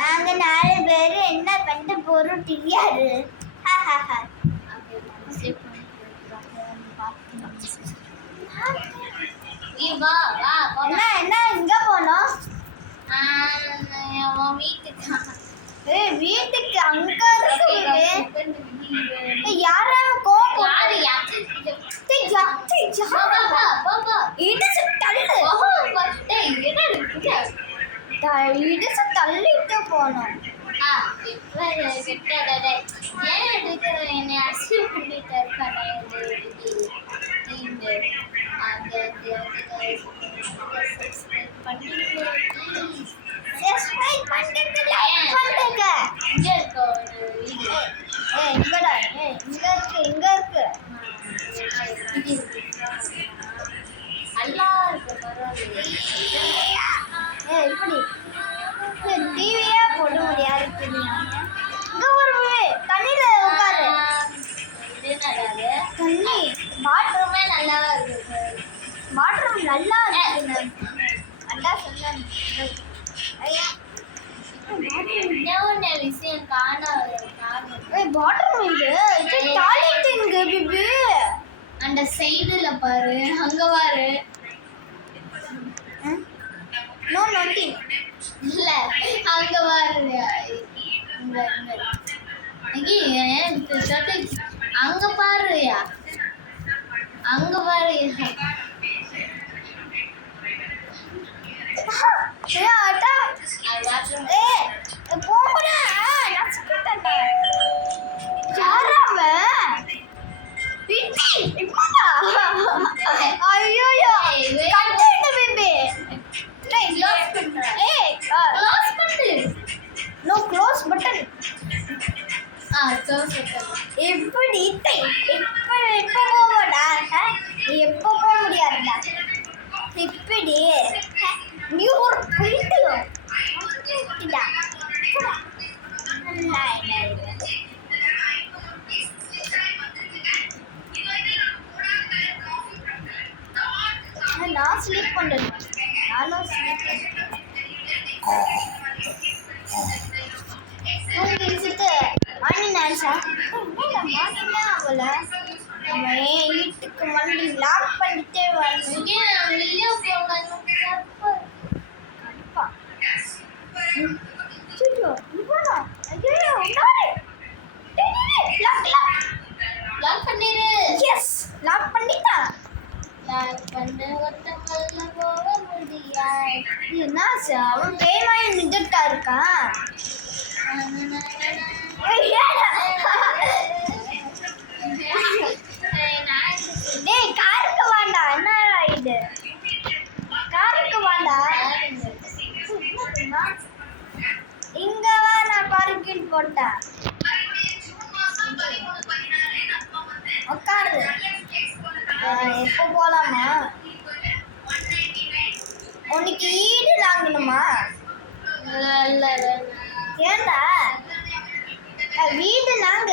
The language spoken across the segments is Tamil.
நாங்க 4 பேர் என்ன பண்ணிட்டு போறோம் தெரியாது. என்ன இங்க போனோம்? வீட்டுக்கு அங்க இருக்கு. யாரும் கோபம் இடிச்சு தள்ளிட்டு போனோம். டிவியா போட முடியாது. தண்ணியில உட்காரு. தண்ணி பாத்ரூமே நல்லா இருக்கு. பாத்ரூம் நல்லா இருக்கு. நல்லா சொல்ல விஷயம் அந்த சைடுல பாரு, அங்க பாரு. இல்ல அங்க பாரு, அங்க பாருயா, அங்க பாரு. எப்படி எப்போ போக முடியாதுடா. இப்படி நீ ஒரு போயிட்டு நான் ஸ்லீப் பண்றேன். நானும் ஸ்லீப் பண்றேன். வீட்டுக்கு மறுபடி லாக் பண்ணிட்டே வரணும். அவன் பேமாயி நின்றுட்டா இருக்கான். டேய் காருக்கு வாண்டா. என்ன இது காருக்கு வாண்டா. இங்க வா, நான் பார்க்கிங் போட்டேன். உட்காரு. எப்போ போலாமா? உனக்கு ஈடு வாங்கணுமா? ஏண்டா வீடு நாங்க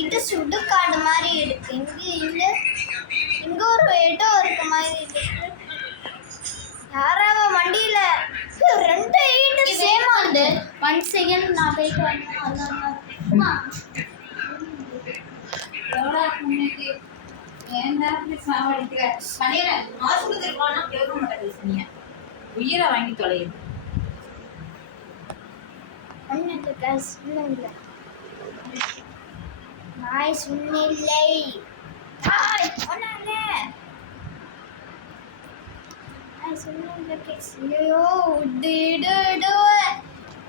இது சுடுகாடு மாதிரி இருக்கு. இங்க ஒரு இடம் இருக்க மாதிரி இருக்கு. யாராவ வண்டியில 2 ஈடு சேமா இருக்கு. 1 செகண்ட் நான் போயிட்டு வந்தேன். உயிரை வாங்கி தொலையும்.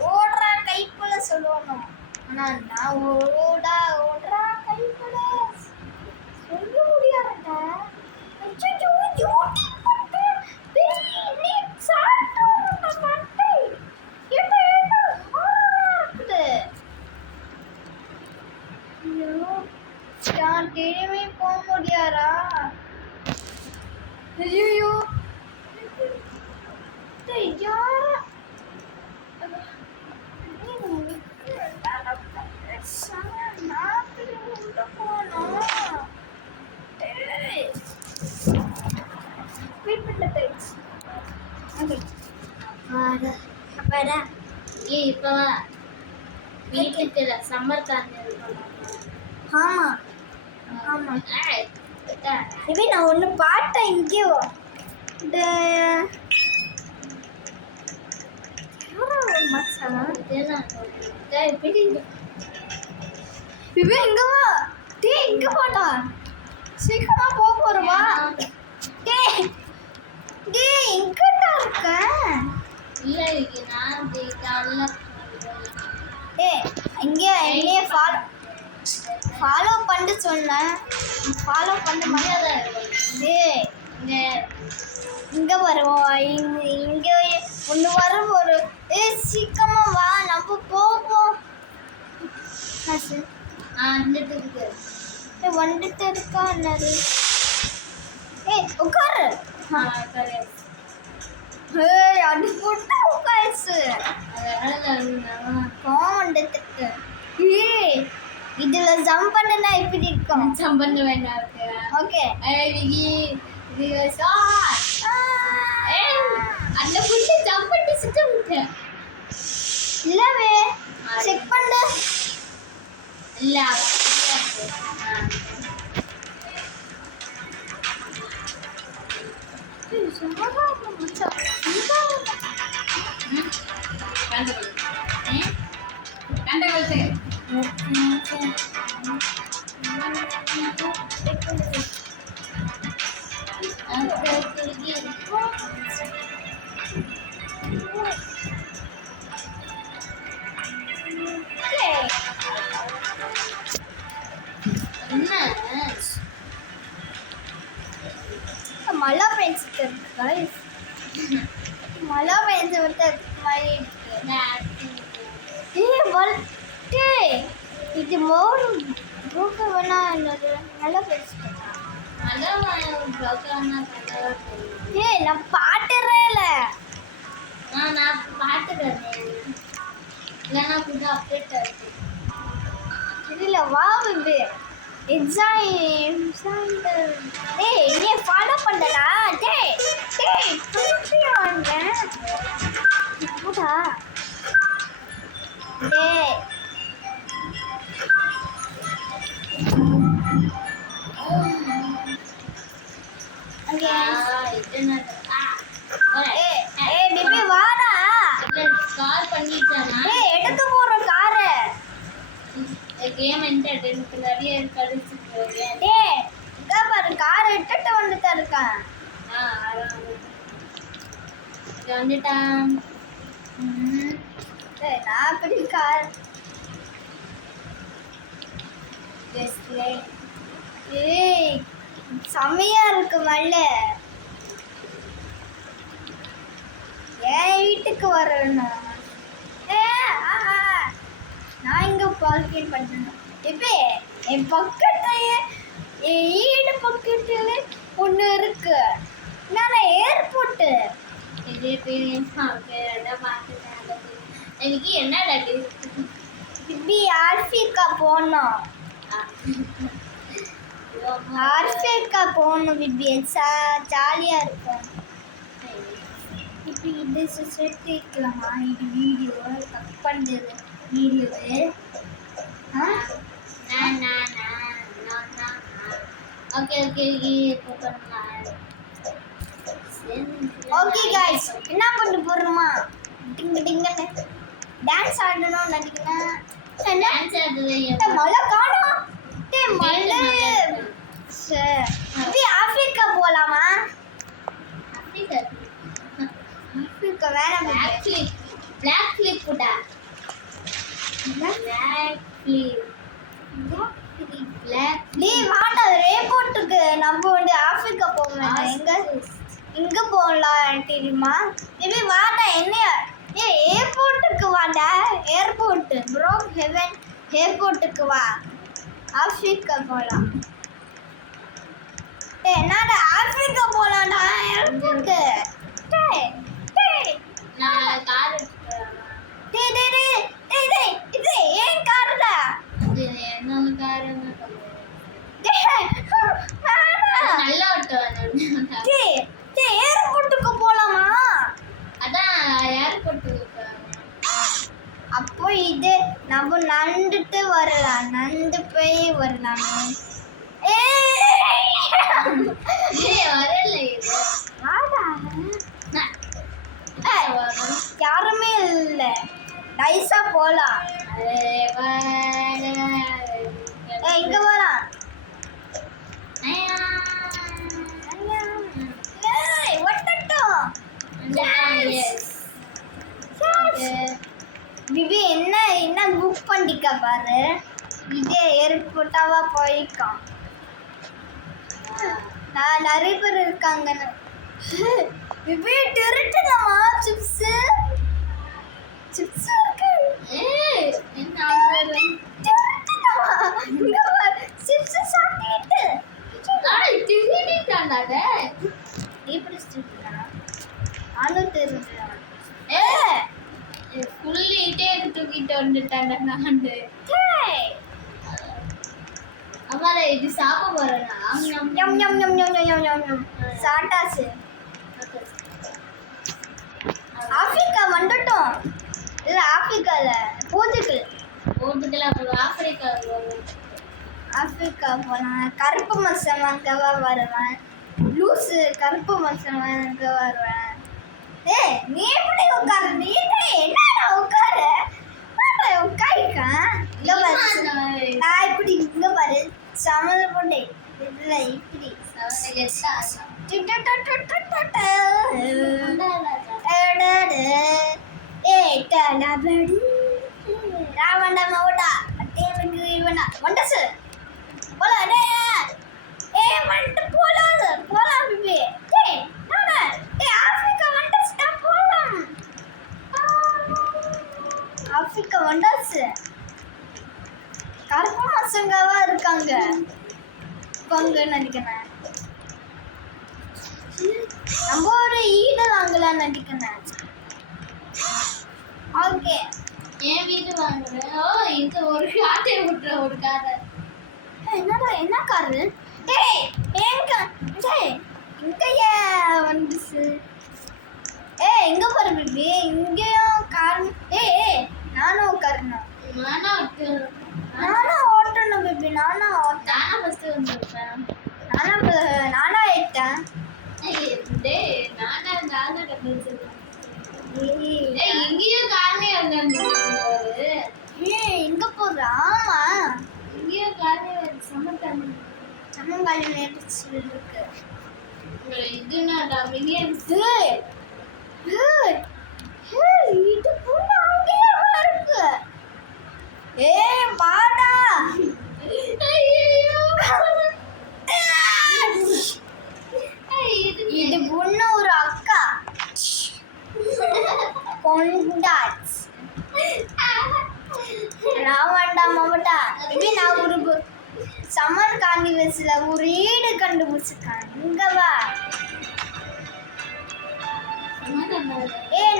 ஓடுறா கைக்குள்ள சொல்லணும். ஆனா நான் ஓடுறா கைக்குள்ள சொல்ல முடியாதுடா. திரும்பி போக முடியாரா? ஐயோ போனோம். வரா ஏய் இப்போ வா வீட்டுக்கு சம்மர் கார்னிவல் ஆமா ஆமா இது நான் ஒன்று பார்த்தேன் இங்கே இந்த இவன் இங்க வா டேய் இங்க போடா சீக்கிரமா போறவா டேய் டேய் இங்கடா இருக்க இல்ல இது நான் காலைல டேய் இங்க என்னைய ஃபாலோ பண்ணு சொன்னேன் ஃபாலோ பண்ண முடியாத டேய் இங்க வருவோம் இங்க ஒன்று வரும் ஒரு ஏய் சீக்கிரமா வா நம்ம போவோம் வந்துட்டு இருக்கா என்னது ஏய் உட்காரு ஏய் அது போட்டா உட்காருச்சு வந்துட்டு ஏய் இதுல ஜம்ப் பண்ணனா இப்படி இருக்கும் ஜம்ப் பண்ண வேண்டாம் ஓகே அந்த புட்டு ஜம்ப் பண்ணி சுத்த இல்லவே செக் பண்ணு இல்ல மழை பெஞ்சிட்டு இருக்கு மழை பெஞ்ச விட்டு மாதிரி இருக்கு இது மோர் பூக்க வேணா என்னது நல்லா பெஞ்சிட்டு ஏய் நான் பாட்டுறேல நான் பாத்துக்கிறேன் இல்லைன்னா புது அப்டேட் இருக்கு இல்ல வா பேபி எக்ஸாம் ஏய் நீ ஃபாலோ பண்ணடா டேய் டேய் திருப்பி வாங்க போடா டேய் அங்கே ஏய் ஏய் பேபி வாடா கால் பண்ணிட்டானா ஏய் எடுத்து போற காரை கேம் என்டர்டெயின்மென்ட் நிறைய கழிச்சிட்டு டேய் இங்க பாரு கார் எடுத்துட்டு வந்துட்டு இருக்கான் வந்துட்டான் டேய் நான் அப்படி கார் ஏய் செமையா இருக்கு மல்ல என் வீட்டுக்கு வரணும் நான் இங்க பார்க்கிங் பண்ணணும் இப்போ என் பக்கத்துல என் வீடு பக்கத்துல ஒன்று இருக்கு நான் ஏர்போர்ட்டு எனக்கு என்னடா இப்படி ஆர்பிகா போனோம் ஆர்பிகா போகணும் பிபி ஜாலியாக இருக்கும் இப்போ இது செட் வைக்கலாமா இது வீடியோ கட் பண்ணுறது வீடியோவு ஓகே ஓகே இப்போ பண்ணலாம் ஓகே गाइस என்ன பண்ண போறோமா டிங்க டிங்கன்னு டான்ஸ் ஆடணும் நினைக்கிறேன் டான்ஸ் ஆடுறது மழை காணோம் டேய் மழை சரி ஆப்பிரிக்கா போலாமா ஆப்பிரிக்கா வேணாம் பிளாக் ஃபிளிப் புடா பிளாக் ஃபிளிப் டேய் வாடா ஏர்போர்ட்டுக்கு நம்ம வந்து ஆப்பிரிக்கா போவோம் எங்க போகலாம் தெரியுமா இது வாடா என்ன ஏய் ஏர்போர்ட்டுக்கு வாடா ஏர்போர்ட் ப்ரோ ஹெவன் ஏர்போர்ட்டுக்கு வா ஆப்பிரிக்கா போகலாம் டேய் என்னடா ஆப்பிரிக்கா போகலாம்டா ஏர்போர்ட்டு டேய் டேய் நான் கார் எடுத்துக்கிறேன் டேய் டேய் டேய் டேய் டேய் இது ஏன் கார்டா இது என்னோட கார் என்ன டேய் நல்ல ஆட்டோ டேய் டேய் ஏர்போர்ட்டுக்கு போலாமா அதான் நைஸா போலாம். இங்க போலாம். ஏய் ஒட்டட்டும். பிபி என்ன புக் பண்ணிக்க பாரு. இதே ஏர்போர்ட்டாவா போயிருக்கான். நான் நிறைய பேர் இருக்காங்க. பிபி திருட்டுதமா சிப்ஸ் இருக்கு. திருட்டுதமா. இங்க பாரு சிப்ஸ் சாப்பிட்டு. எப்படி திருட்டுதா? ஆளு திருட்டுதா. புள்ளிட்டே தூக்கிட்டு வந்துட்டாங்க நாண்டு. அம்மால இது சாப்பிட போறேனா? யம் யம் யம் யம் யம் யம் யம். சாட்டாச்சு. ஆப்பிரிக்கா வந்துட்டோம். இல்ல ஆப்பிரிக்கால போர்ச்சுகல் அப்புறம் ஆப்பிரிக்கா போனேன். கருப்பு மனுஷன் அங்கவா வருவேன். லூசு கருப்பு மனுஷன் அங்க வருவேன். ஏய் நீ எப்படி உட்காரு? நீ என்னடா உட்காரு? உட்காருக்கேன். இங்க பாரு. நான் இப்படி இங்க பாரு. சமையல் போட்டே இல்ல இப்படி ராவண்டா மாவட்டா வண்டசு போல வந்துட்டு போலாம் பிபி. ஆப்பிரிக்கா வந்துட்டா போலாம். ஆப்பிரிக்கா வண்டாச்சு. கருப்பு மசங்காவா இருக்காங்க. பங்குன்னு நினைக்கிறேன். நம்ம ஒரு ஈடு வாங்கலாம்னு நினைக்கிறேன். ஓகே என் வீட்டு வாங்குறேன். ஓ இந்த ஒரு காட்டை விட்டுற ஒரு காரை. என்னடா என்ன காரு? டேய் இங்கேயே வந்துச்சு. இங்க பாரு பிபி. இங்கேயும் கார். நானும் உட்காரணும். நானும் ஓட்டணும் பிபி. நானா ஃபர்ஸ்ட் வந்துருப்பேன். நானா ஏட்டேன். இங்கேயும் காரணே வந்து எங்க போற? ஆமா இங்கேயும் காரணே சமங்காலி நேற்று இருக்கு. இதுனாடா மினியன்ஸ். இது புண்ணு அங்கேயே இருக்கு. பாடா. இது புண்ணு ஒரு அக்கா கொண்டாச். ராவண்டா மாவட்டா. நான் ஒரு சம்மர் காண்டிவெஸ்ல ஒரு ஈடு கண்டுபிடிச்சிருக்கேன். இங்க வா.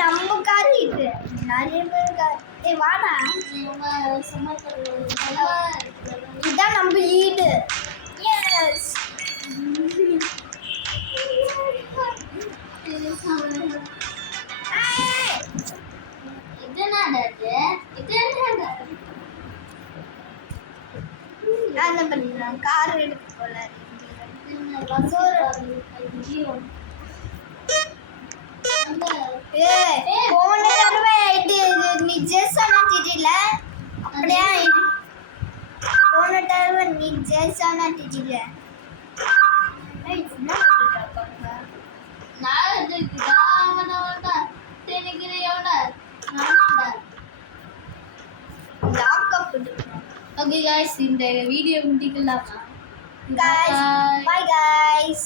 நம்ம காரு இது நிறைய பேர் கார். வாடா. இதான் நம்ம ஈடு. எஸ் நான் என்ன பண்ணிக்கிறேன்? கார் எடுக்க போல. போன தடவை ஆயிட்டு. நீ ஜெய்சானா டிஜில அப்படியே ஆயிட்டு. போன தடவை நீ ஜெய்சானா டிஜில ஓகே गाइस இந்த வீடியோ முடிக்கலாமா? guys bye guys.